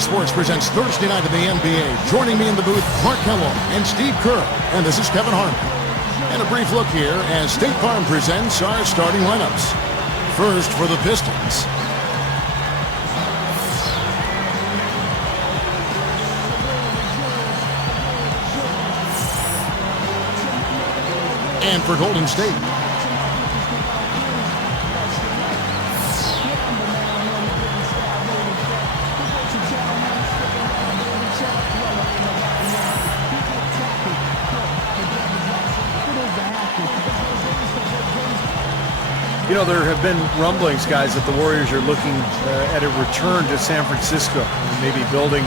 Sports presents Thursday night in the NBA. Joining me in the booth, Clark Kellogg and Steve Kerr. And this is Kevin Harmon. And a brief look here as State Farm presents our starting lineups. First for the Pistons. And for Golden State. You know, there have been rumblings, guys, that the Warriors are looking at a return to San Francisco, maybe building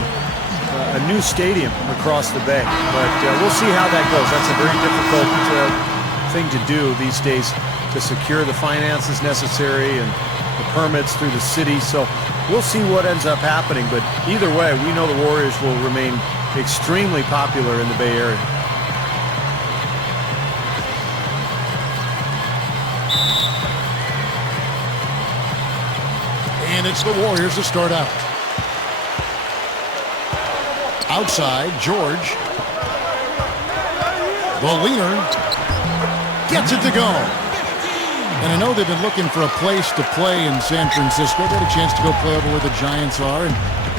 a new stadium across the bay. But we'll see how that goes. That's a very difficult thing to do these days, to secure the finances necessary and the permits through the city. So we'll see what ends up happening. But either way, we know the Warriors will remain extremely popular in the Bay Area. And it's the Warriors to start out. Outside, George. The leaner gets it to go. And I know they've been looking for a place to play in San Francisco. They had a chance to go play over where the Giants are. And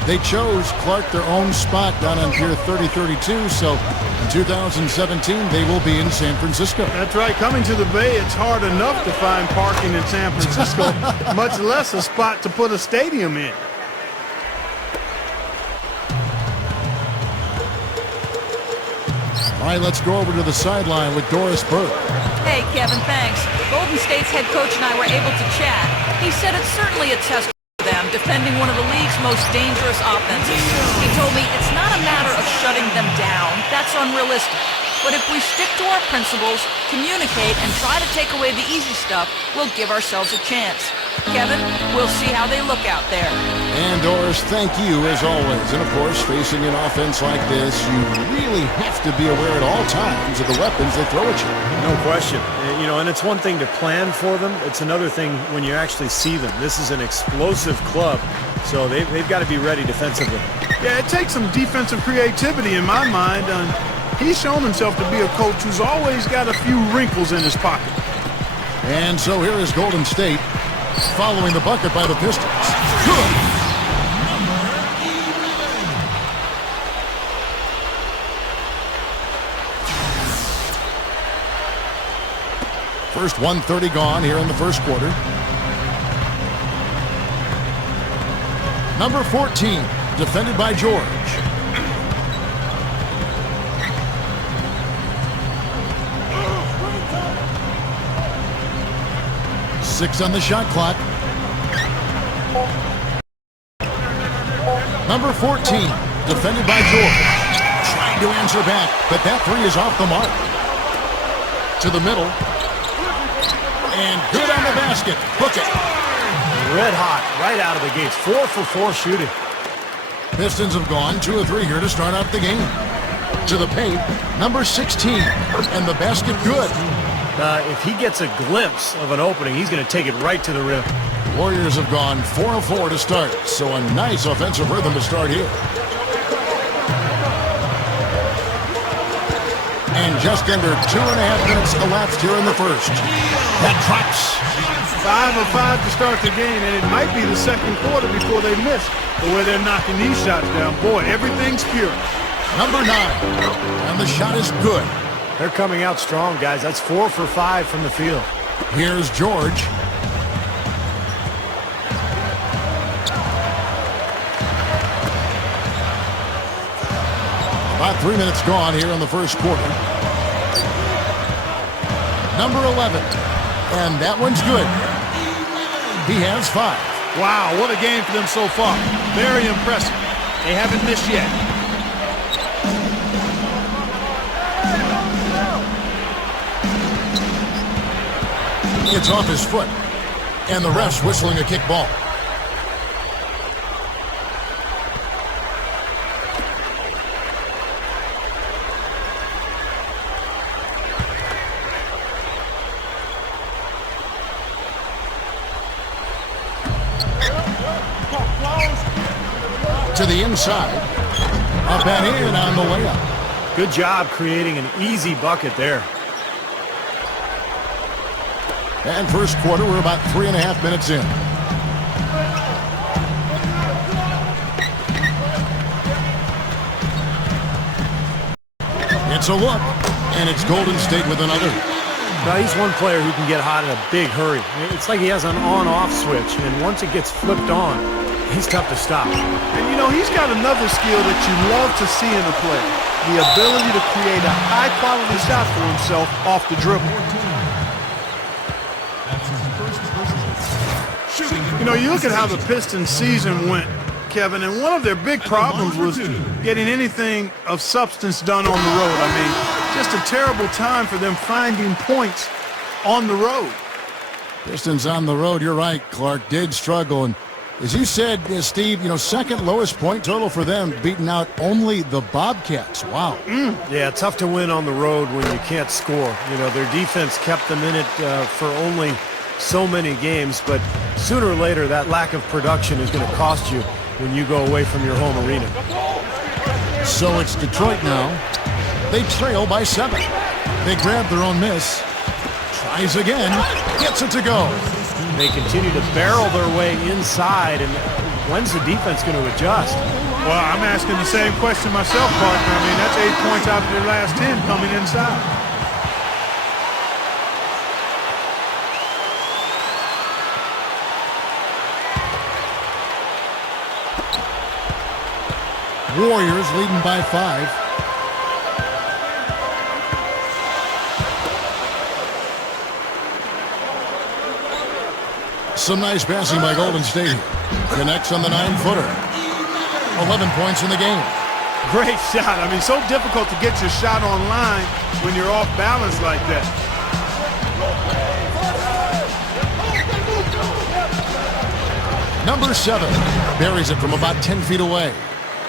they chose, Clark, their own spot down on Pier 3032. So in 2017, they will be in San Francisco. That's right. Coming to the Bay, it's hard enough to find parking in San Francisco, much less a spot to put a stadium in. All right, let's go over to the sideline with Doris Burke. Hey, Kevin, thanks. Golden State's head coach and I were able to chat. He said it's certainly a test for them, defending one of the league's most dangerous offenses. He told me it's not a matter of shutting them down. That's unrealistic. But if we stick to our principles, communicate, and try to take away the easy stuff, we'll give ourselves a chance. Kevin, we'll see how they look out there. And Doris, thank you as always. And of course, facing an offense like this, you really have to be aware at all times of the weapons they throw at you. No question. You know, and it's one thing to plan for them. It's another thing when you actually see them. This is an explosive club, so they've got to be ready defensively. Yeah, it takes some defensive creativity in my mind. He's shown himself to be a coach who's always got a few wrinkles in his pocket. And so here is Golden State following the bucket by the Pistons. Good. First 1:30 gone here in the first quarter. Number 14, defended by George. Six on the shot clock. Number 14, defended by George. Trying to answer back, but that three is off the mark. To the middle. And good on the basket. Book it. Red hot right out of the gates. 4 for 4 shooting. Pistons have gone 2 of 3 here to start out the game. To the paint, number 16. And the basket good. If he gets a glimpse of an opening, he's going to take it right to the rim. Warriors have gone 4 of 4 to start. So a nice offensive rhythm to start here. And just under 2.5 minutes elapsed here in the first. That drops. 5 of 5 to start the game, and it might be the second quarter before they miss the way they're knocking these shots down. Boy, everything's pure. Number 9, and the shot is good. They're coming out strong, guys. That's 4 for 5 from the field. Here's George. About 3 minutes gone here in the first quarter. Number 11. And that one's good. He has 5. Wow, what a game for them so far. Very impressive. They haven't missed yet. It's off his foot. And the ref's whistling a kick ball. To the inside. Up and in on the layup. Good job creating an easy bucket there. And first quarter, we're about 3.5 minutes in. It's a look, and it's Golden State with another. Now, he's one player who can get hot in a big hurry. It's like he has an on-off switch, and once it gets flipped on, he's tough to stop. And, you know, he's got another skill that you love to see in a player, the ability to create a high-quality shot for himself off the dribble. You know, you look at how the Pistons season went, Kevin, and one of their big problems was getting anything of substance done on the road. I mean, just a terrible time for them finding points on the road. Pistons on the road, you're right, Clark, did struggle. And as you said, Steve, you know, second lowest point total for them, beating out only the Bobcats. Wow. Yeah, tough to win on the road when you can't score. You know, their defense kept them in it for only so many games, but sooner or later that lack of production is going to cost you when you go away from your home arena. So it's Detroit now. They trail by 7. They grab their own miss. Tries again. Gets it to go. They continue to barrel their way inside, and when's the defense going to adjust? Well, I'm asking the same question myself, partner. I mean, that's 8 points out of their last 10 coming inside. Warriors leading by 5. Some nice passing by Golden State. Connects on the 9-footer. 11 points in the game. Great shot. I mean, so difficult to get your shot on line when you're off balance like that. Number 7 buries it from about 10 feet away.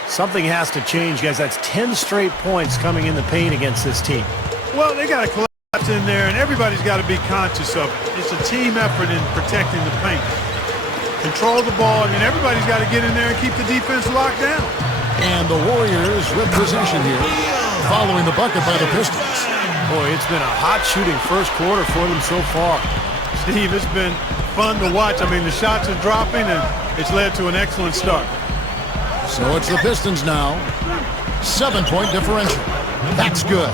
Something has to change, guys. That's 10 straight points coming in the paint against this team. Well, they got to collapse in there, and everybody's got to be conscious of it. It's a team effort in protecting the paint. Control the ball, and everybody's got to get in there and keep the defense locked down. And the Warriors with possession here, following the bucket by the Pistons. Boy, it's been a hot shooting first quarter for them so far. Steve, it's been fun to watch. I mean, the shots are dropping, and it's led to an excellent start. So it's the Pistons now. 7-point differential. That's good.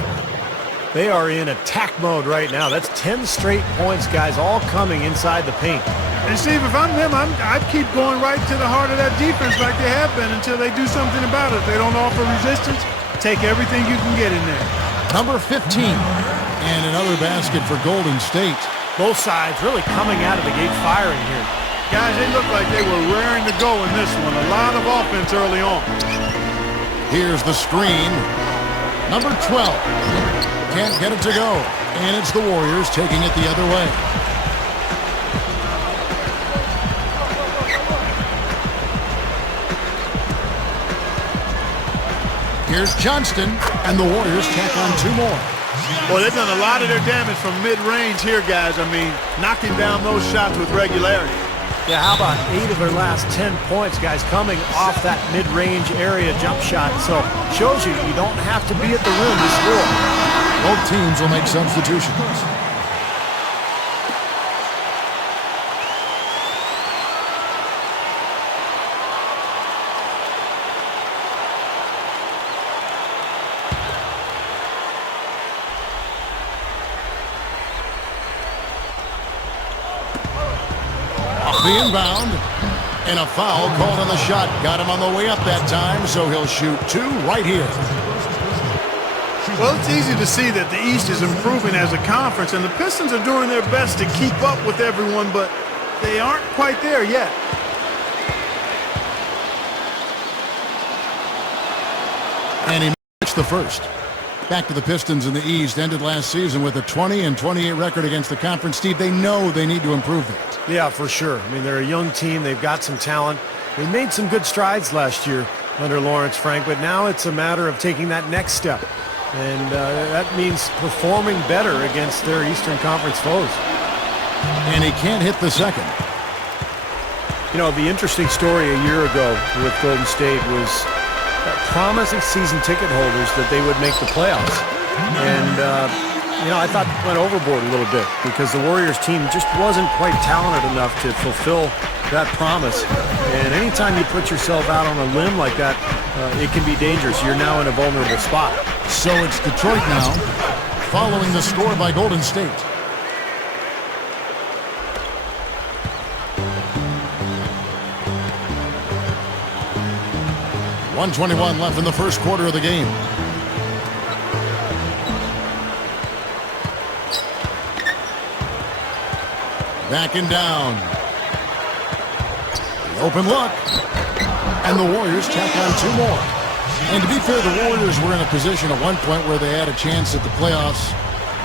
They are in attack mode right now. That's 10 straight points, guys, all coming inside the paint. And Steve, if I'm them, I'd keep going right to the heart of that defense like they have been until they do something about it. If they don't offer resistance, take everything you can get in there. Number 15. And another basket for Golden State. Both sides really coming out of the gate firing here. Guys, they look like they were raring to go in this one. A lot of offense early on. Here's the screen. Number 12. Can't get it to go. And it's the Warriors taking it the other way. Here's Johnston, and the Warriors tack on 2 more. Well, they've done a lot of their damage from mid-range here, guys. I mean, knocking down those shots with regularity. Yeah, how about 8 of their last 10 points, guys, coming off that mid-range area jump shot. So shows you don't have to be at the rim to score. Both teams will make substitutions. The inbound, and a foul called on the shot. Got him on the way up that time, so he'll shoot 2 right here. Well, it's easy to see that the East is improving as a conference, and the Pistons are doing their best to keep up with everyone, but they aren't quite there yet. And he matched the first. Back to the Pistons in the East. Ended last season with a 20-28 record against the conference. Steve, they know they need to improve that. Yeah, for sure. I mean, they're a young team. They've got some talent. They made some good strides last year under Lawrence Frank, but now it's a matter of taking that next step. And that means performing better against their Eastern Conference foes. And he can't hit the second. You know, the interesting story a year ago with Golden State was promised season ticket holders that they would make the playoffs. And, I thought it went overboard a little bit because the Warriors team just wasn't quite talented enough to fulfill that promise. And anytime you put yourself out on a limb like that, it can be dangerous. You're now in a vulnerable spot. So it's Detroit now, following the score by Golden State. .121 left in the first quarter of the game. Backing down. The open look. And the Warriors tack on 2 more. And to be fair, the Warriors were in a position at one point where they had a chance at the playoffs.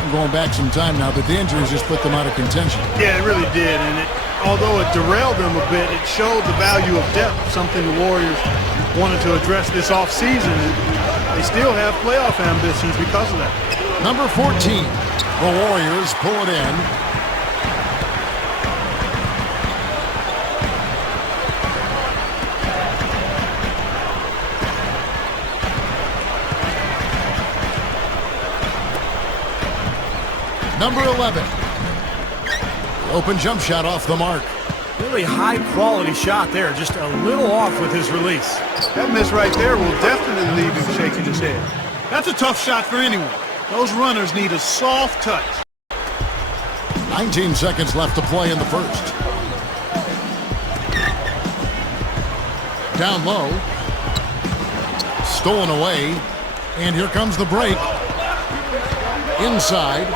I'm going back some time now, but the injuries just put them out of contention. Yeah, it really did. And although it derailed them a bit, it showed the value of depth, something the Warriors wanted to address this offseason. They still have playoff ambitions because of that. Number 14, the Warriors pull it in. Number 11. Open jump shot off the mark. Really high-quality shot there, just a little off with his release. That miss right there will definitely leave him shaking his head. That's a tough shot for anyone. Those runners need a soft touch. 19 seconds left to play in the first. Down low. Stolen away. And here comes the break. Inside.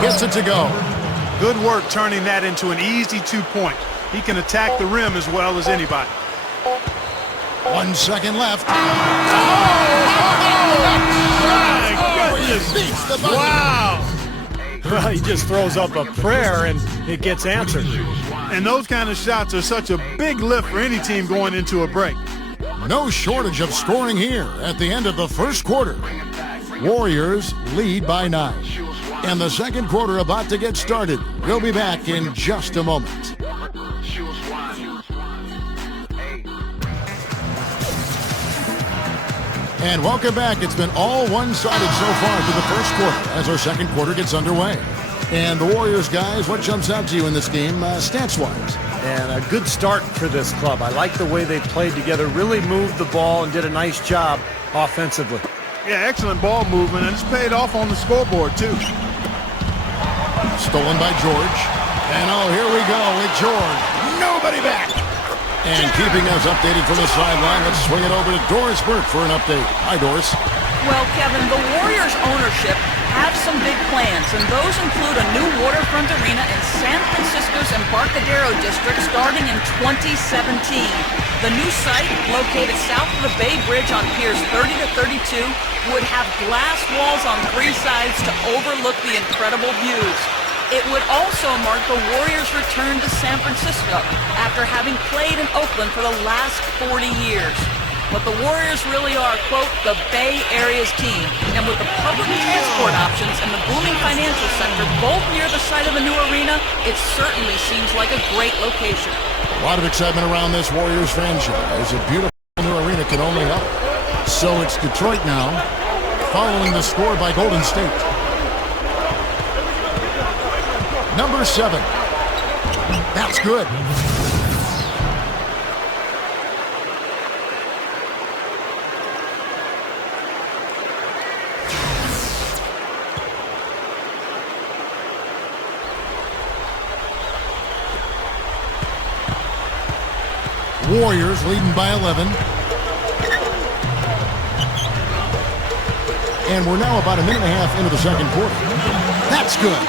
Gets it to go. Good work turning that into an easy 2-point. He can attack the rim as well as anybody. 1 second left. Wow! Well, he just throws up a prayer and it gets answered. And those kind of shots are such a big lift for any team going into a break. No shortage of scoring here at the end of the first quarter. Warriors lead by 9. And the second quarter about to get started. We'll be back in just a moment. And welcome back. It's been all one-sided so far through the first quarter as our second quarter gets underway. And the Warriors, guys, what jumps out to you in this game stats-wise? And a good start for this club. I like the way they played together, really moved the ball and did a nice job offensively. Yeah, excellent ball movement, and it's paid off on the scoreboard, too. Stolen by George. And here we go with George. Nobody back. And keeping us updated from the sideline, let's swing it over to Doris Burke for an update. Hi, Doris. Well, Kevin, the Warriors ownership have some big plans, and those include a new waterfront arena in San Francisco's Embarcadero district starting in 2017. The new site, located south of the Bay Bridge on Piers 30 to 32, would have glass walls on 3 sides to overlook the incredible views. It would also mark the Warriors' return to San Francisco after having played in Oakland for the last 40 years. But the Warriors really are, quote, the Bay Area's team. And with the public transport options and the booming financial sector both near the site of the new arena, it certainly seems like a great location. A lot of excitement around this Warriors franchise. A beautiful new arena can only help. So it's Detroit now, following the score by Golden State. Number 7. That's good. Warriors leading by 11. And we're now about a minute and a half into the second quarter. That's good.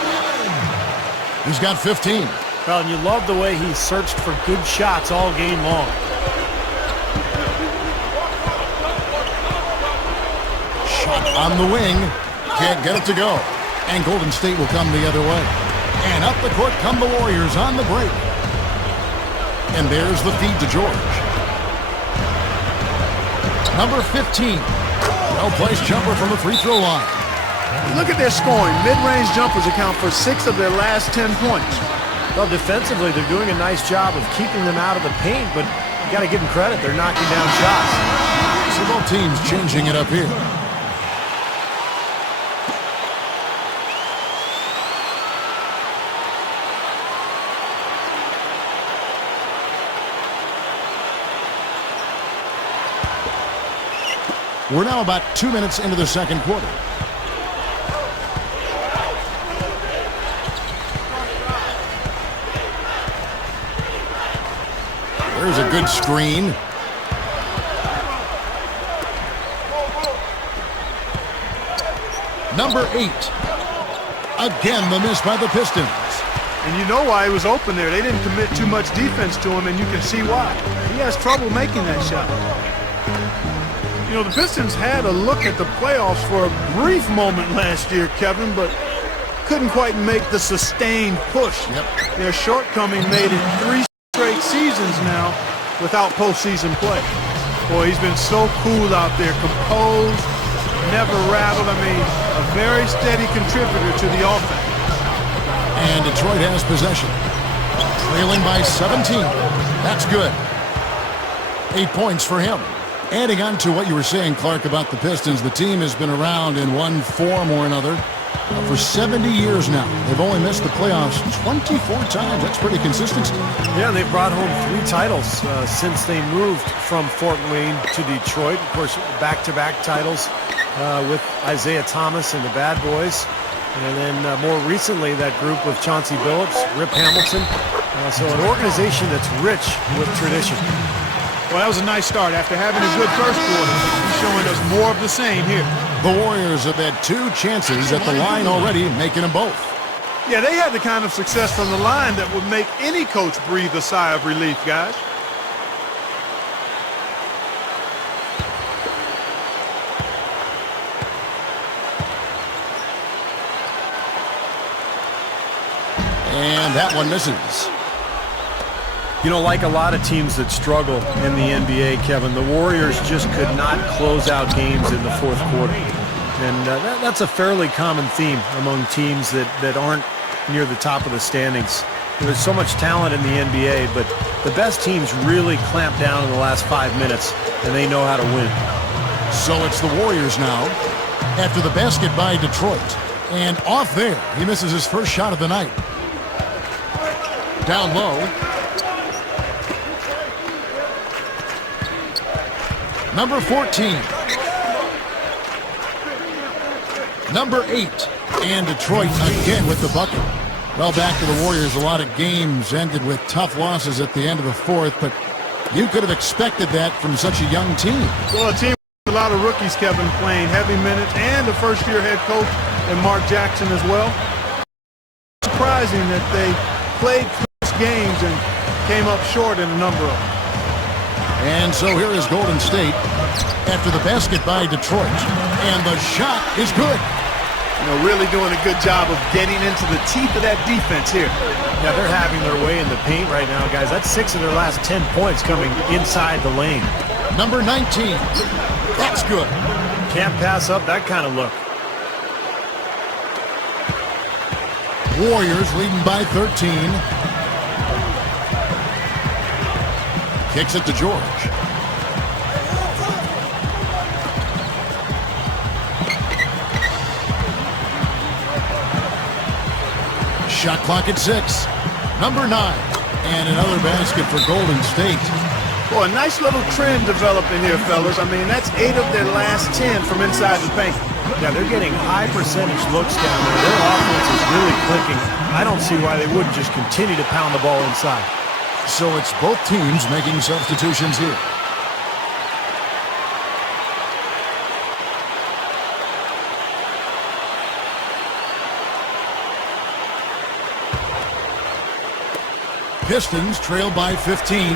He's got 15. Well, and you love the way he searched for good shots all game long. Shot on the wing. Can't get it to go. And Golden State will come the other way. And up the court come the Warriors on the break. And there's the feed to George. Number 15. Well-placed jumper from the free throw line. Look at their scoring. Mid-range jumpers account for 6 of their last 10 points. Well, defensively, they're doing a nice job of keeping them out of the paint, but you got to give them credit. They're knocking down shots. teams changing it up here. We're now about 2 minutes into the second quarter. There's a good screen. Number 8. Again, the miss by the Pistons. And you know why he was open there. They didn't commit too much defense to him, and you can see why. He has trouble making that shot. You know, the Pistons had a look at the playoffs for a brief moment last year, Kevin, but couldn't quite make the sustained push. Yep. Their shortcoming made it 3 straight seasons now without postseason play. Boy, he's been so cool out there, composed, never rattled. I mean, a very steady contributor to the offense. And Detroit has possession. Trailing by 17. That's good. 8 points for him. Adding on to what you were saying, Clark, about the Pistons, the team has been around in one form or another for 70 years now. They've only missed the playoffs 24 times. That's pretty consistent. Yeah, they've brought home 3 titles since they moved from Fort Wayne to Detroit. Of course, back-to-back titles with Isaiah Thomas and the Bad Boys. And then more recently, that group with Chauncey Billups, Rip Hamilton. So an organization that's rich with tradition. Well, that was a nice start. After having a good first quarter, he's showing us more of the same here. The Warriors have had 2 chances at the line already, making them both. Yeah, they had the kind of success from the line that would make any coach breathe a sigh of relief, guys. And that one misses. You know, like a lot of teams that struggle in the NBA, Kevin, the Warriors just could not close out games in the fourth quarter. And that's a fairly common theme among teams that aren't near the top of the standings. There's so much talent in the NBA, but the best teams really clamp down in the last 5 minutes, and they know how to win. So it's the Warriors now after the basket by Detroit. And off there, he misses his first shot of the night. Down low. Number 14. Number 8. And Detroit again with the bucket. Well, back to the Warriors. A lot of games ended with tough losses at the end of the fourth, but you could have expected that from such a young team. Well, a team with a lot of rookies, Kevin, playing heavy minutes, and a first-year head coach and Mark Jackson as well. It's surprising that they played close games and came up short in a number of them. And so here is Golden State after the basket by Detroit. And the shot is good. You know, really doing a good job of getting into the teeth of that defense here. Yeah, they're having their way in the paint right now, guys. That's 6 of their last 10 points coming inside the lane. Number 19. That's good. Can't pass up that kind of look. Warriors leading by 13. Kicks it to George. Shot clock at 6. Number 9. And another basket for Golden State. Boy, a nice little trend developing here, fellas. I mean, that's 8 of their last 10 from inside the paint. Yeah, they're getting high percentage looks down there. Their offense is really clicking. I don't see why they wouldn't just continue to pound the ball inside. So it's both teams making substitutions here. Pistons trail by 15.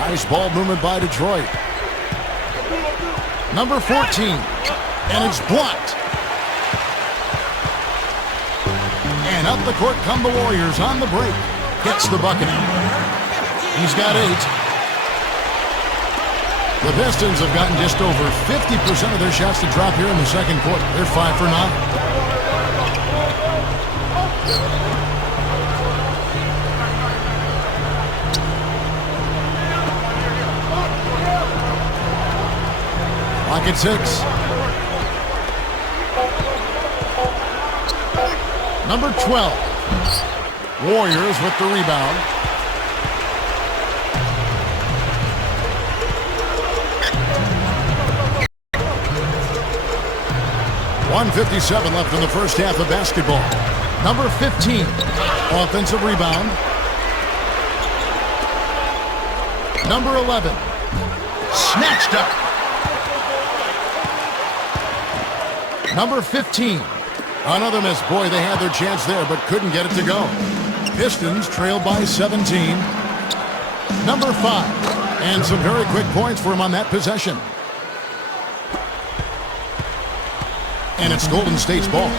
Nice ball movement by Detroit. Number 14. And it's blocked. And up the court come the Warriors on the break. Gets the bucket. He's got 8. The Pistons have gotten just over 50% of their shots to drop here in the second quarter. They're 5 for 9. it 6. Number 12. Warriors with the rebound. .157 left in the first half of basketball. Number 15. Offensive rebound. Number 11. Snatched up. Number 15. Another miss. Boy, they had their chance there, but couldn't get it to go. Pistons trailed by 17. Number 5. And some very quick points for him on that possession. And it's Golden State's ball.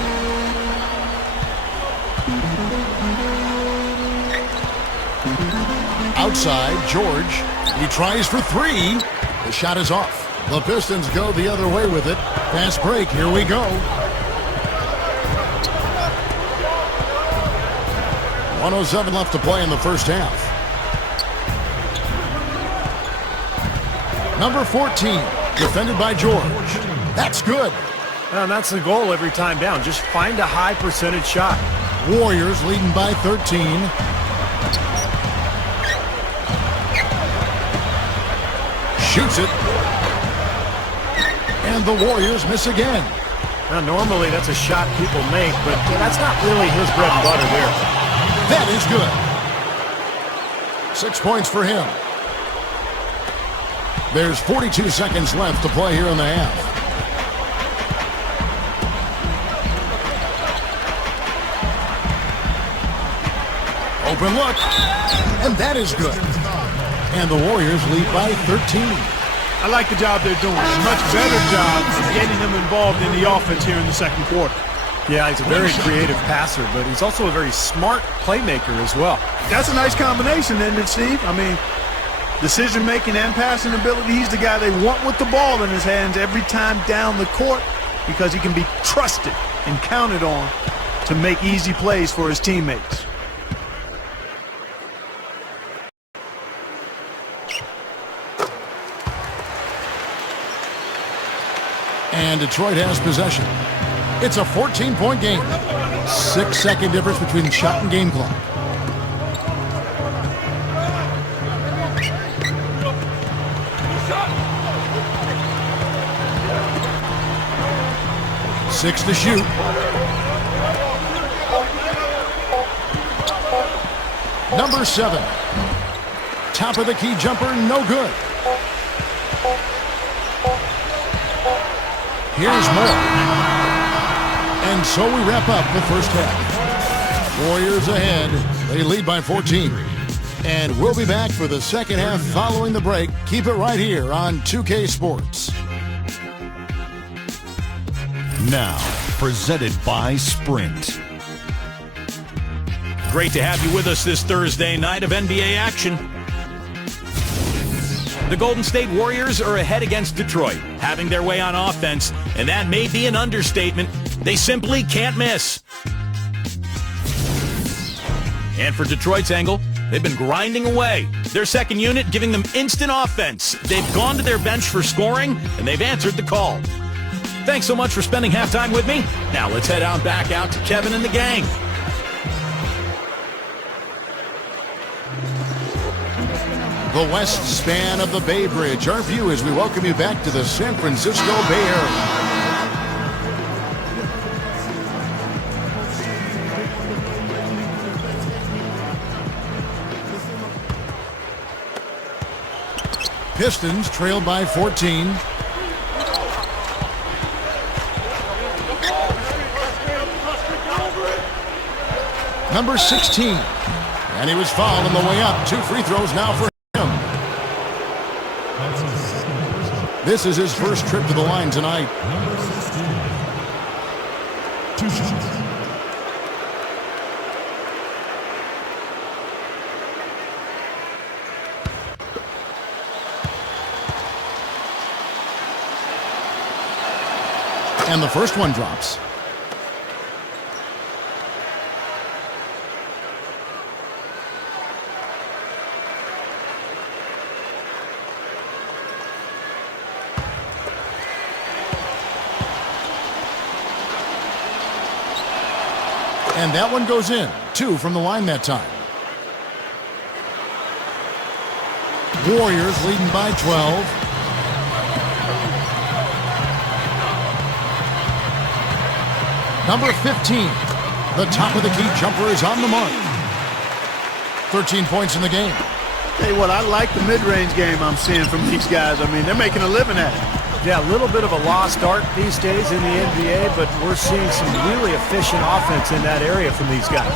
Outside, George. He tries for 3. The shot is off. The Pistons go the other way with it. Fast break. Here we go. 1:07 left to play in the first half. Number 14. Defended by George. That's good. And that's the goal every time down. Just find a high percentage shot. Warriors leading by 13. Shoots it. And the Warriors miss again. Now, normally that's a shot people make, but that's not really his bread and butter there. That is good. 6 points for him. There's 42 seconds left to play here in the half. Open look, and that is good. And the Warriors lead by 13. I like the job they're doing. A much better job of getting them involved in the offense here in the second quarter. Yeah, he's a very creative passer, but he's also a very smart playmaker as well. That's a nice combination, isn't it, Steve? I mean, decision-making and passing ability. He's the guy they want with the ball in his hands every time down the court because he can be trusted and counted on to make easy plays for his teammates. And Detroit has possession. It's a 14-point game. 6-second difference between shot and game clock. Six to shoot. Number 7. Top of the key jumper, no good. Here's more. And so we wrap up the first half. Warriors ahead. They lead by 14. And we'll be back for the second half following the break. Keep it right here on 2K Sports. Now, presented by Sprint. Great to have you with us this Thursday night of NBA action. The Golden State Warriors are ahead against Detroit, having their way on offense, and that may be an understatement. They simply can't miss. And for Detroit's angle, they've been grinding away. Their second unit giving them instant offense. They've gone to their bench for scoring, and they've answered the call. Thanks so much for spending halftime with me. Now let's head on back out to Kevin and the gang. The west span of the Bay Bridge. Our view as we welcome you back to the San Francisco Bay Area. Pistons trailed by 14. Number 16. And he was fouled on the way up. 2 free throws now for him. This is his first trip to the line tonight. And the first one drops. And that one goes in. 2 from the line that time. Warriors leading by 12. Number 15. The top of the key jumper is on the mark. 13 points in the game. Tell you what, I like the mid-range game I'm seeing from these guys. I mean, they're making a living at it. Yeah, a little bit of a lost art these days in the NBA, but we're seeing some really efficient offense in that area from these guys.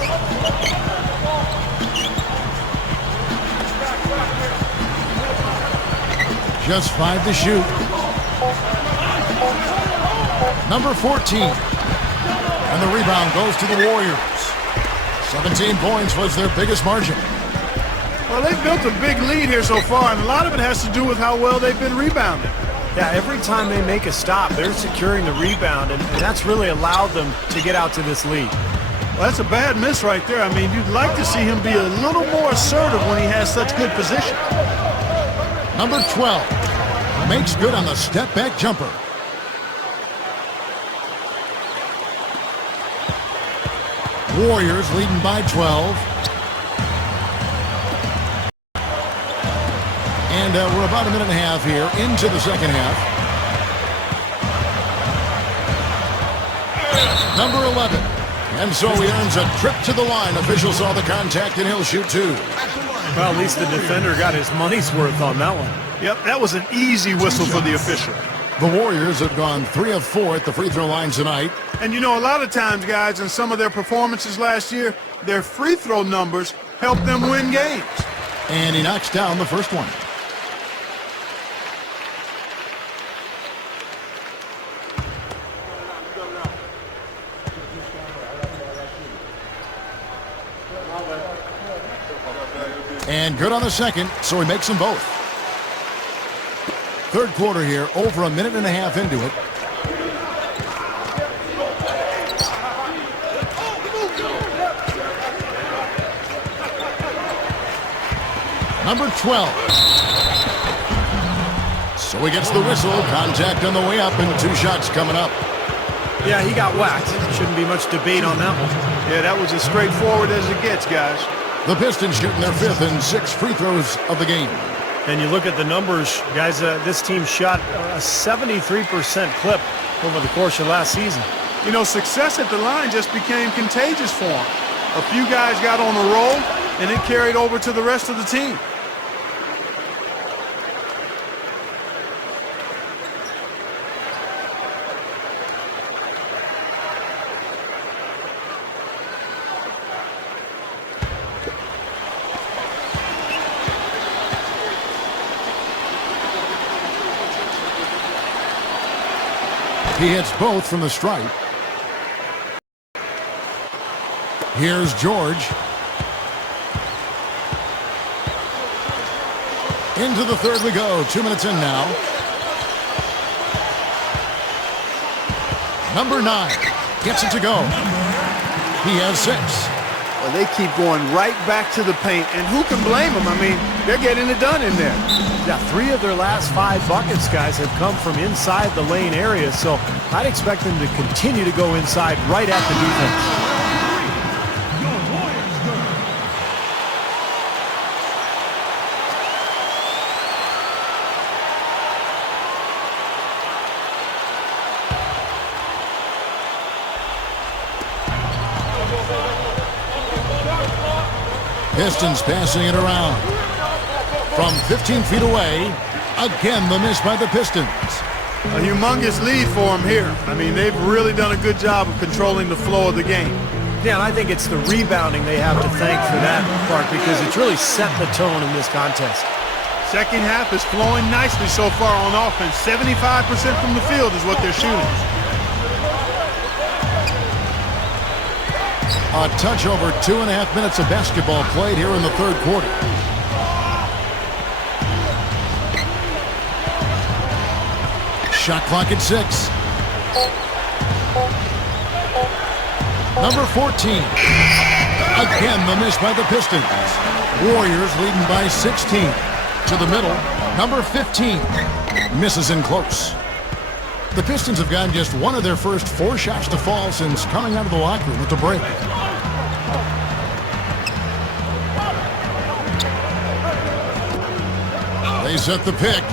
Just 5 to shoot. Number 14. And the rebound goes to the Warriors. 17 points was their biggest margin. Well, they've built a big lead here so far, and a lot of it has to do with how well they've been rebounding. Yeah, every time they make a stop, they're securing the rebound, and that's really allowed them to get out to this lead. Well, that's a bad miss right there. I mean, you'd like to see him be a little more assertive when he has such good position. Number 12 makes good on the step-back jumper. Warriors leading by 12. And we're about a minute and a half here into the second half. Number 11. And so he earns a trip to the line. Official saw the contact, and he'll shoot 2. Well, at least the defender got his money's worth on that one. Yep, that was an easy whistle for the official. The Warriors have gone 3 of 4 at the free throw line tonight. And you know, a lot of times, guys, in some of their performances last year, their free throw numbers helped them win games. And he knocks down the first one. And good on the second, so he makes them both. Third quarter here, over a minute and a half into it. Number 12. So he gets the whistle. Contact on the way up, and 2 shots coming up. Yeah, he got whacked. Shouldn't be much debate on that one. Yeah, that was as straightforward as it gets, guys. The Pistons shooting their 5th and 6th free throws of the game. And you look at the numbers, guys, this team shot a 73% clip over the course of last season. You know, success at the line just became contagious for them. A few guys got on a roll, and it carried over to the rest of the team. He hits both from the stripe. Here's George. Into the third we go. 2 minutes in now. Number 9 gets it to go. He has 6. Well, they keep going right back to the paint, and who can blame them? I mean, they're getting it done in there. Yeah, 3 of their last 5 buckets, guys, have come from inside the lane area, so I'd expect them to continue to go inside right at the defense. Pistons passing it around. From 15 feet away, again the miss by the Pistons. A humongous lead for them here. I mean, they've really done a good job of controlling the flow of the game. Yeah, and I think it's the rebounding they have to thank for that part because it's really set the tone in this contest. Second half is flowing nicely so far on offense. 75% from the field is what they're shooting. A touch over 2.5 minutes of basketball played here in the third quarter. Shot clock at 6. Number 14. Again, the miss by the Pistons. Warriors leading by 16. To the middle, number 15. Misses in close. The Pistons have gotten just one of their first 4 shots to fall since coming out of the locker room at the break. They set the pick.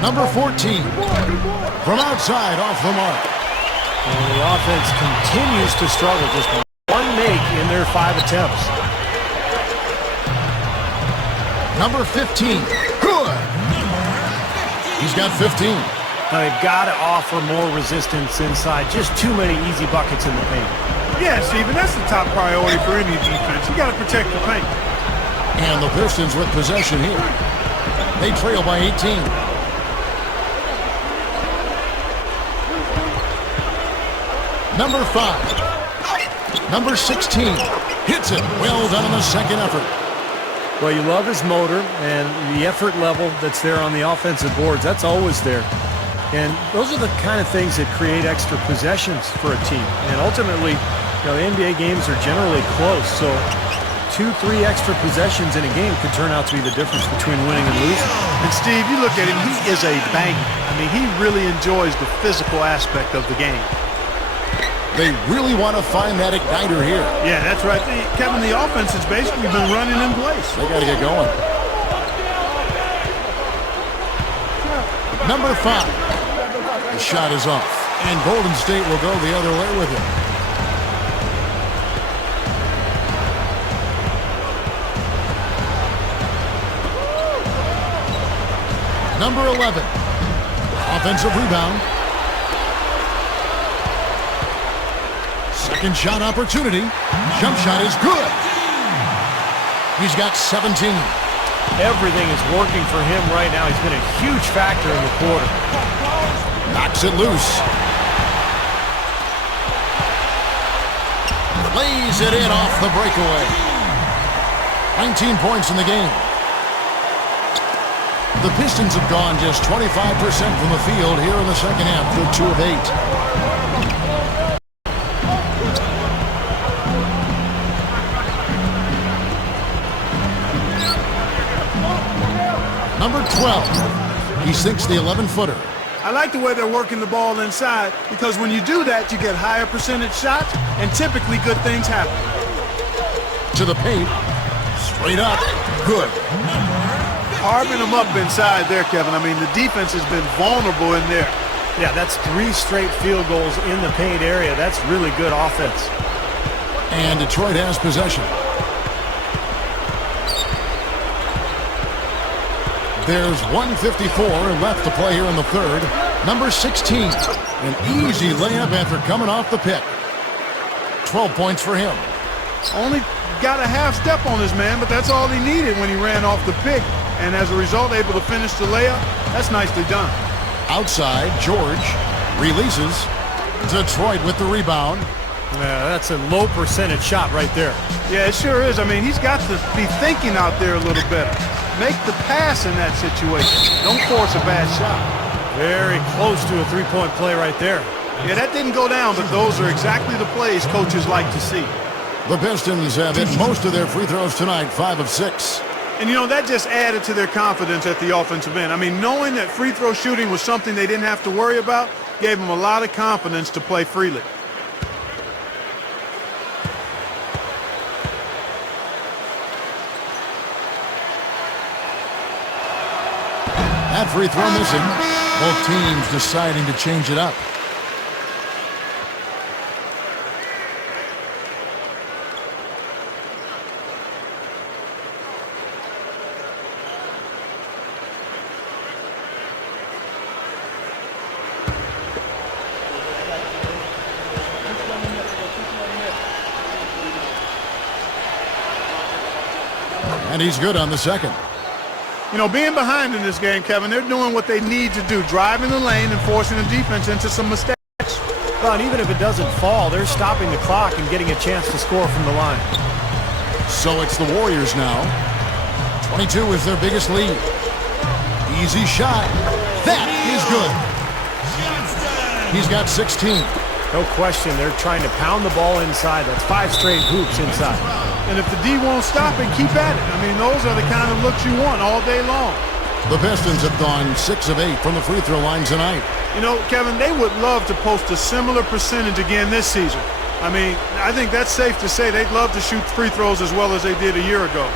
Number 14. From outside, off the mark. And the offense continues to struggle. Just one make in their 5 attempts. Number 15. Good. He's got 15. Now they've got to offer more resistance inside. Just too many easy buckets in the paint. Yeah, Stephen, that's the top priority for any defense. You got to protect the paint. And the Pistons with possession here. They trail by 18. Number 5. Number 16. Hits it. Well done in the second effort. Well, you love his motor and the effort level that's there on the offensive boards. That's always there. And those are the kind of things that create extra possessions for a team. And ultimately, the NBA games are generally close. So 2-3 extra possessions in a game could turn out to be the difference between winning and losing. And Steve, you look at him, he is a banger. I mean, he really enjoys the physical aspect of the game. They really want to find that igniter here. Yeah, that's right. Kevin, the offense has basically been running in place. They got to get going. Number 5. The shot is off. And Golden State will go the other way with it. Number 11. Offensive rebound. Second shot opportunity. Jump shot is good. He's got 17. Everything is working for him right now. He's been a huge factor in the quarter. Knocks it loose. Lays it in off the breakaway. 19 points in the game. The Pistons have gone just 25% from the field here in the second half. They're 2 of 8. Number 12. He sinks the 11-footer. I like the way they're working the ball inside because when you do that, you get higher percentage shots, and typically good things happen. To the paint. Straight up. Good. Carving them up inside there, Kevin. I mean, the defense has been vulnerable in there. Yeah, that's 3 straight field goals in the paint area. That's really good offense. And Detroit has possession. There's 1:54 left to play here in the third. Number 16. An easy layup after coming off the pick. 12 points for him. Only got a half step on his man, but that's all he needed when he ran off the pick. And as a result, able to finish the layup. That's nicely done. Outside, George releases. Detroit with the rebound. That's a low percentage shot right there. Yeah, it sure is. I mean, he's got to be thinking out there a little better. Make the pass in that situation. Don't force a bad shot. Very close to a three-point play right there. Yeah, that didn't go down, but those are exactly the plays coaches like to see. The Pistons have hit most of their free throws tonight, 5 of 6. And, you know, that just added to their confidence at the offensive end. I mean, knowing that free throw shooting was something they didn't have to worry about gave them a lot of confidence to play freely. That free throw missing. Both teams deciding to change it up. And he's good on the second. You know, being behind in this game, Kevin, they're doing what they need to do, driving the lane and forcing the defense into some mistakes. Well, and even if it doesn't fall, they're stopping the clock and getting a chance to score from the line. So it's the Warriors now. 22 is their biggest lead. Easy shot. That is good. He's got 16. No question, they're trying to pound the ball inside. That's 5 straight hoops inside. And if the D won't stop it, keep at it. I mean, those are the kind of looks you want all day long. The Pistons have gone 6 of 8 from the free throw line tonight. You know, Kevin, they would love to post a similar percentage again this season. I mean, I think that's safe to say they'd love to shoot free throws as well as they did a year ago.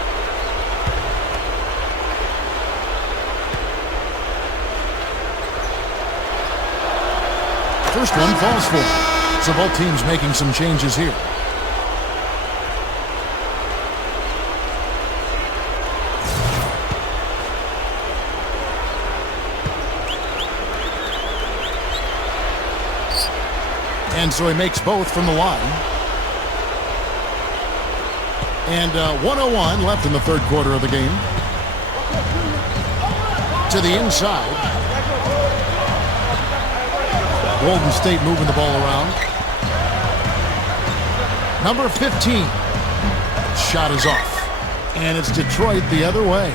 First one falls for him. So both teams making some changes here. And so he makes both from the line. And 1:01 left in the third quarter of the game. To the inside. Golden State moving the ball around. Number 15. Shot is off. And it's Detroit the other way.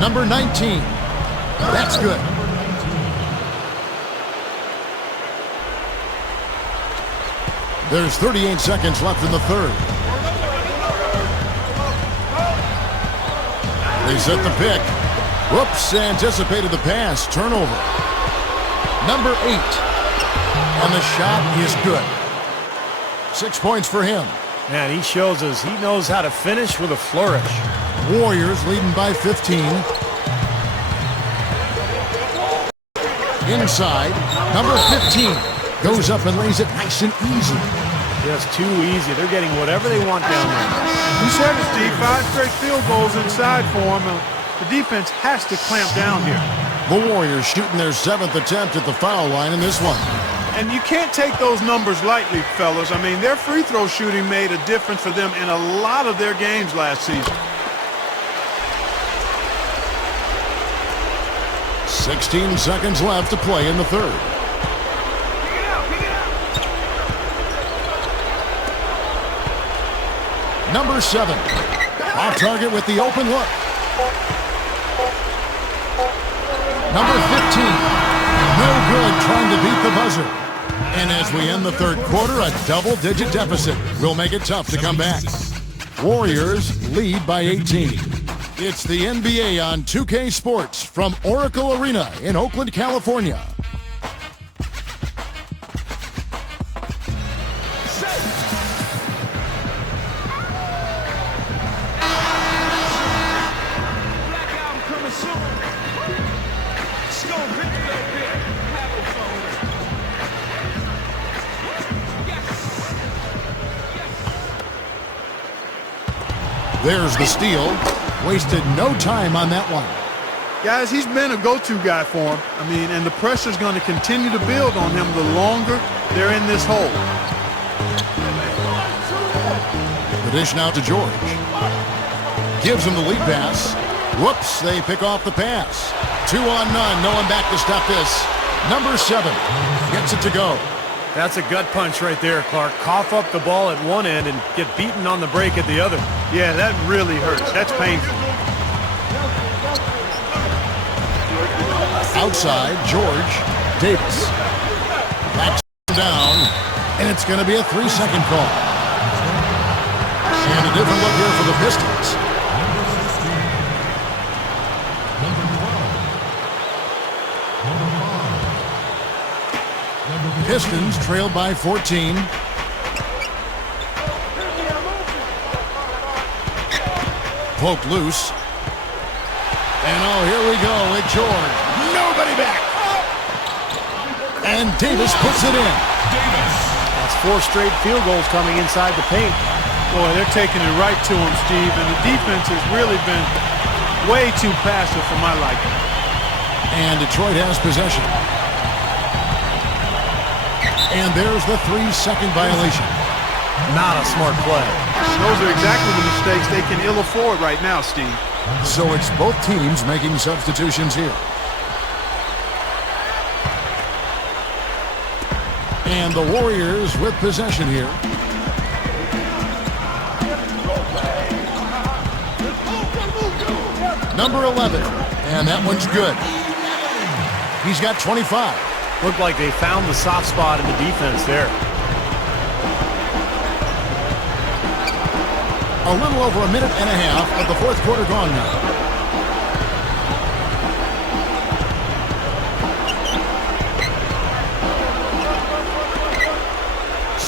Number 19. That's good. There's 38 seconds left in the third. They set the pick. Whoops, anticipated the pass. Turnover. Number 8. And the shot is good. 6 points for him. Man, he shows us he knows how to finish with a flourish. Warriors leading by 15. Inside. Number 15 goes up and lays it nice and easy. Just too easy. They're getting whatever they want down there. You said it, Steve. 5 straight field goals inside for them. The defense has to clamp down here. The Warriors shooting their 7th attempt at the foul line in this one. And you can't take those numbers lightly, fellas. I mean, their free throw shooting made a difference for them in a lot of their games last season. 16 seconds left to play in the third. Number 7. Off target with the open look. Number 15. No good trying to beat the buzzer. And as we end the third quarter, a double-digit deficit will make it tough to come back. Warriors lead by 18. It's the NBA on 2K Sports from Oracle Arena in Oakland, California. There's the steal. Wasted no time on that one. Guys, he's been a go-to guy for him. I mean, and the pressure's going to continue to build on him the longer they're in this hole. The dish now to George. Gives him the lead pass. Whoops, they pick off the pass. 2 on none, no one back to stop this. Number 7 gets it to go. That's a gut punch right there, Clark. Cough up the ball at one end and get beaten on the break at the other. Yeah, that really hurts. That's painful. Outside, George. Davis. Backs down, and it's going to be a 3-second call. And a different look here for the Pistons. Pistons trailed by 14. Poked loose. And oh, here we go with George. Nobody back. And Davis puts it in. That's 4 straight field goals coming inside the paint. Boy, they're taking it right to him, Steve. And the defense has really been way too passive for my liking. And Detroit has possession. And there's the 3-second violation. Not a smart play. Those are exactly the mistakes they can ill afford right now, Steve. So it's both teams making substitutions here. And the Warriors with possession here. Number 11. And that one's good. He's got 25. Looked like they found the soft spot in the defense there. A little over a minute and a half of the fourth quarter gone now.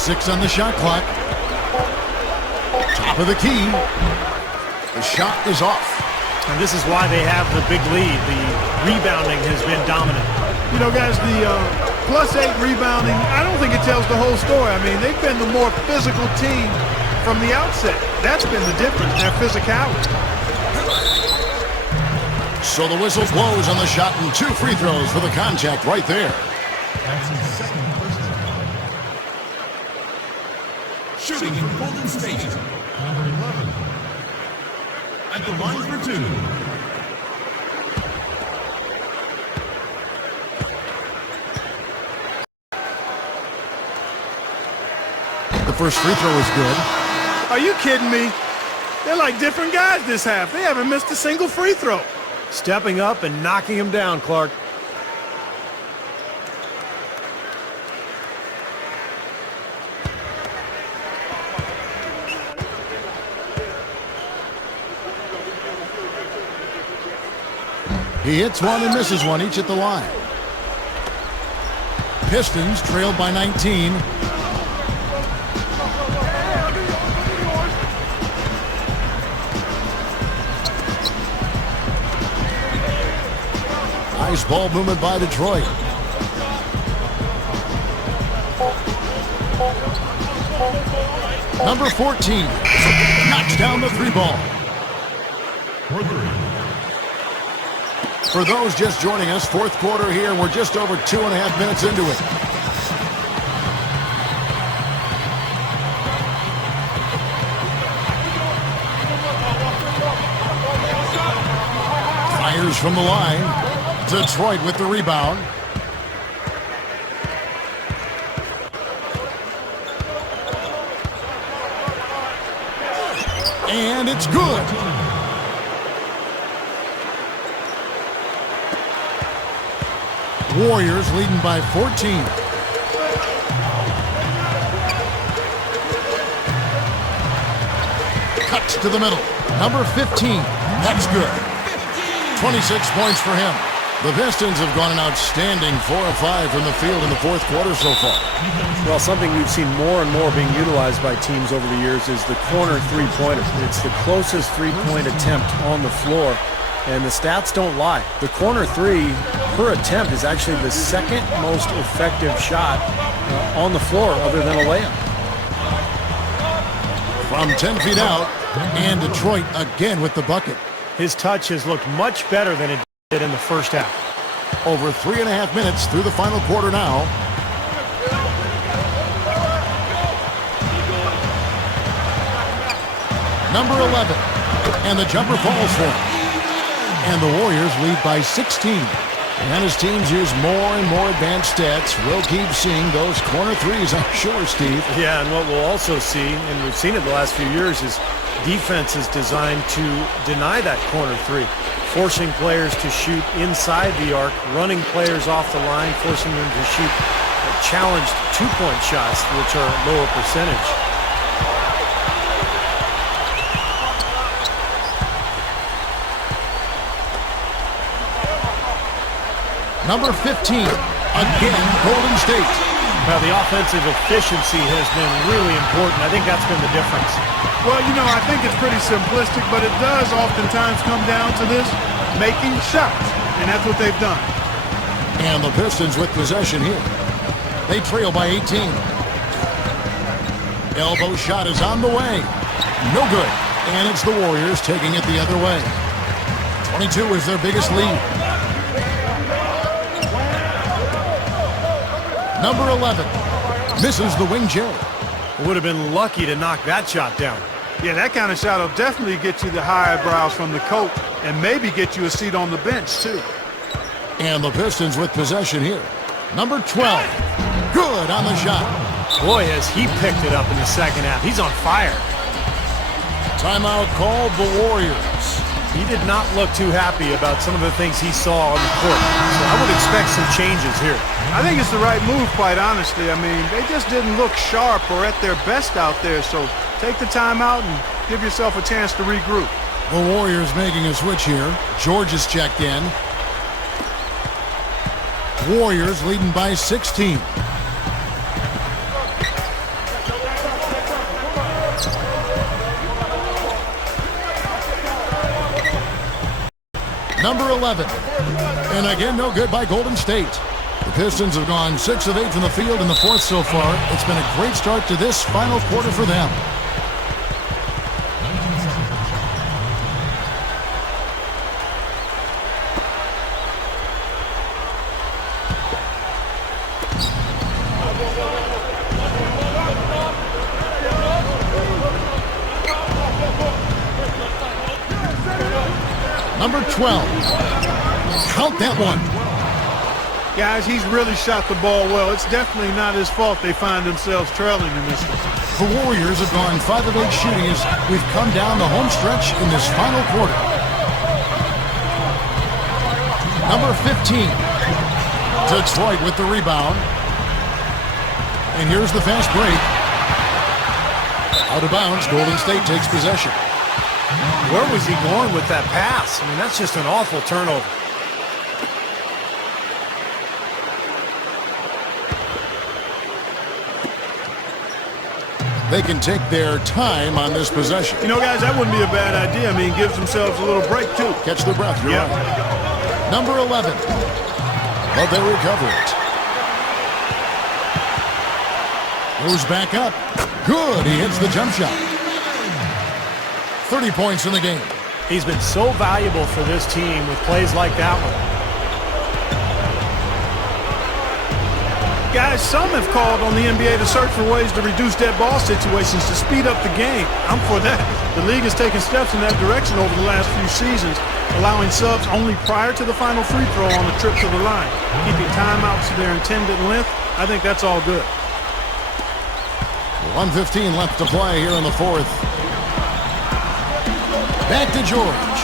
6 on the shot clock. Top of the key. The shot is off. And this is why they have the big lead. The rebounding has been dominant. You know, guys, the +8 rebounding, I don't think it tells the whole story. I mean, they've been the more physical team from the outset. That's been the difference, their physicality. So the whistle blows on the shot and 2 free throws for the contact right there. That's his second personal. Shooting for Golden State, number 11. At the line for 2. The first free throw is good. Are you kidding me? They're like different guys this half. They haven't missed a single free throw. Stepping up and knocking him down, Clark. He hits one and misses one, each at the line. Pistons trailed by 19. Nice ball movement by Detroit. Number 14 knocks down the 3 ball. For those just joining us, 4th quarter here, and we're just over 2.5 minutes into it. Fires from the line. Detroit with the rebound. And it's good. Warriors leading by 14. Cuts to the middle. Number 15. That's good. 26 points for him. The Pistons have gone an outstanding 4 of 5 from the field in the 4th quarter so far. Well, something we've seen more and more being utilized by teams over the years is the corner three-pointer. It's the closest three-point attempt on the floor. And the stats don't lie. The corner 3 per attempt is actually the second most effective shot on the floor other than a layup. From 10 feet out, and Detroit again with the bucket. His touch has looked much better than it did in the first half. Over 3.5 minutes through the final quarter now. Number 11, and the jumper falls for him. And the Warriors lead by 16. And as teams use more and more advanced stats, we'll keep seeing those corner threes, I'm sure, Steve. Yeah, and what we'll also see, and we've seen it the last few years, is defense is designed to deny that corner 3, forcing players to shoot inside the arc, running players off the line, forcing them to shoot challenged two-point shots, which are lower percentage. Number 15, again, Golden State. Well, the offensive efficiency has been really important. I think that's been the difference. Well, you know, I think it's pretty simplistic, but it does oftentimes come down to this, making shots, and that's what they've done. And the Pistons with possession here. They trail by 18. Elbow shot is on the way. No good. And it's the Warriors taking it the other way. 22 is their biggest lead. Number 11 misses the wing J. Would have been lucky to knock that shot down. Yeah, that kind of shot will definitely get you the high eyebrows from the coach and maybe get you a seat on the bench, too. And the Pistons with possession here. Number 12, good on the shot. Boy, has he picked it up in the second half. He's on fire. Timeout called the Warriors. He did not look too happy about some of the things he saw on the court. So I would expect some changes here. I think it's the right move, quite honestly. I mean, they just didn't look sharp or at their best out there. So take the timeout and give yourself a chance to regroup. The Warriors making a switch here. George is checked in. Warriors leading by 16. Number 11. And again, no good by Golden State. The Pistons have gone 6 of 8 from the field in the fourth so far. It's been a great start to this final quarter for them. Number 12. Count that one. Guys, he's really shot the ball well. It's definitely not his fault they find themselves trailing in this one. The Warriors have gone 5 of 8 shooting as we've come down the home stretch in this final quarter. Number 15. Detroit with the rebound. And here's the fast break. Out of bounds, Golden State takes possession. Where was he going with that pass? I mean, that's just an awful turnover. They can take their time on this possession. You know, guys, that wouldn't be a bad idea. I mean, gives themselves a little break, too. Catch their breath, you're right. Number 11. But they recover it. Moves back up. Good, he hits the jump shot. 30 points in the game. He's been so valuable for this team with plays like that one. Guys, some have called on the NBA to search for ways to reduce dead ball situations to speed up the game. I'm for that. The league has taken steps in that direction over the last few seasons, allowing subs only prior to the final free throw on the trip to the line, keeping timeouts to their intended length. I think that's all good. 1:15 left to play here in the fourth. Back to George.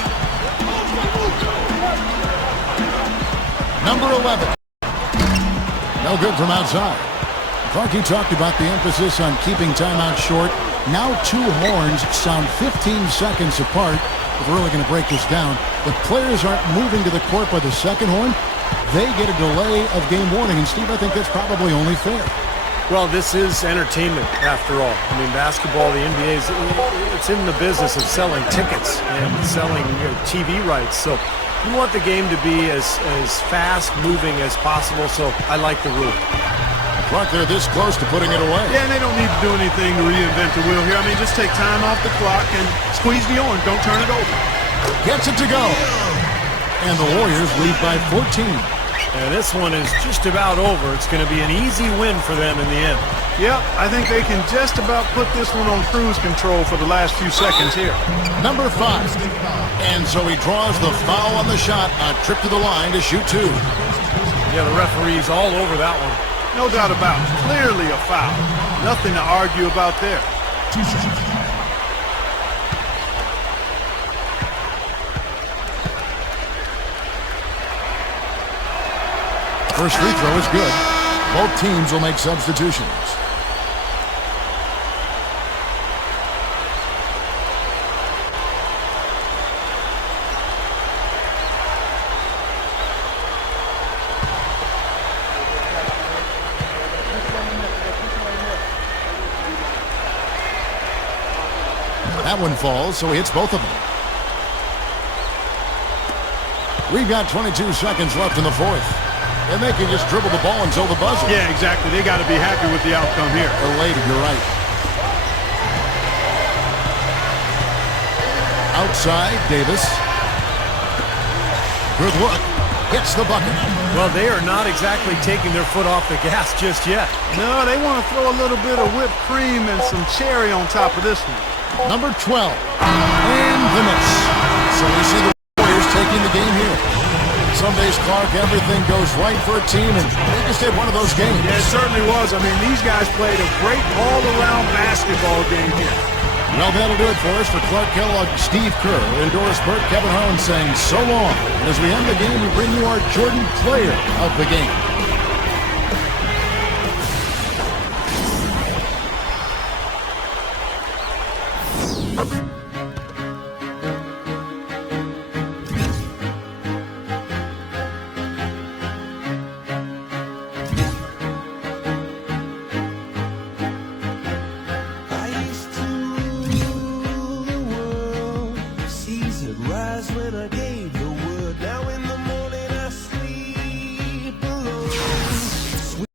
Number 11. No good from outside. Clarkie talked about the emphasis on keeping timeouts short. Now 2 horns sound 15 seconds apart. If we're really going to break this down, the players aren't moving to the court by the second horn. They get a delay of game warning. And, Steve, I think that's probably only fair. Well, this is entertainment, after all. I mean, basketball, the NBA, it's in the business of selling tickets and selling TV rights. So you want the game to be as fast-moving as possible, so I like the rule. Clark, they're this close to putting it away. Yeah, and they don't need to do anything to reinvent the wheel here. I mean, just take time off the clock and squeeze the orange. Don't turn it over. Gets it to go. And the Warriors lead by 14. And this one is just about over. It's going to be an easy win for them in the end. Yep, I think they can just about put this one on cruise control for the last few seconds here. Number 5. And so he draws the foul on the shot. A trip to the line to shoot 2. Yeah, the referee's all over that one. No doubt about it. Clearly a foul. Nothing to argue about there. 2 seconds. First free throw is good. Both teams will make substitutions. That one falls, so he hits both of them. We've got 22 seconds left in the fourth. And they can just dribble the ball until the buzzer. Yeah, exactly. They got to be happy with the outcome here. Elated, you're right. Outside, Davis. Good look. Hits the bucket. Well, they are not exactly taking their foot off the gas just yet. No, they want to throw a little bit of whipped cream and some cherry on top of this one. Number 12. And the miss. So we see the Warriors taking the game here. Some days, Clark, everything goes right for a team, and they just had one of those games. Yeah, it certainly was. I mean, these guys played a great all-around basketball game here. Well, that'll do it for us. For Clark Kellogg, Steve Kerr, and Doris Burke, Kevin Harlan saying so long. And as we end the game, we bring you our Jordan player of the game. Rise when I get